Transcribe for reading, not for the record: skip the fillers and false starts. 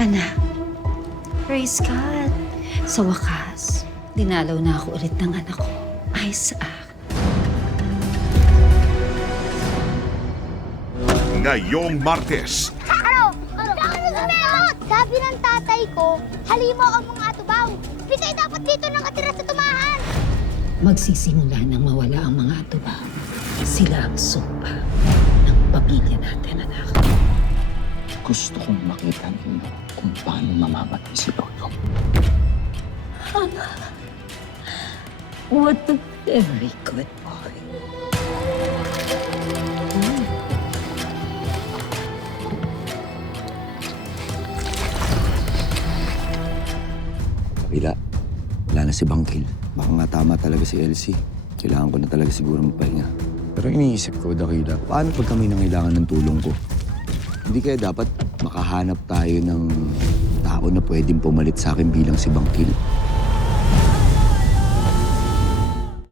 Anak, praise God. Sa wakas, dinalaw na ako ulit ng anak ko, Isaac. Ngayong Martes, Ano? Sabi ng tatay ko, halimaw ang mga atubaw. Pikay dapat dito nakatira sa tumahan. Magsisimula nang mawala ang mga atubaw. Sila ang sumpa ng pamilya natin, anak. Gusto kong makita ninyo kung paano mamamatay si Lolo. What a very good boy. Kabila, wala na si Bangkil. Baka nga tama talaga si Elsie. Kailangan ko na talaga siguro magpahinga. Pero iniisip ko, Dakila, paano pag kami nangailangan ng tulong ko? Hindi kaya dapat makahanap tayo ng tao na pwedeng pumalit sa akin bilang si Bangkil?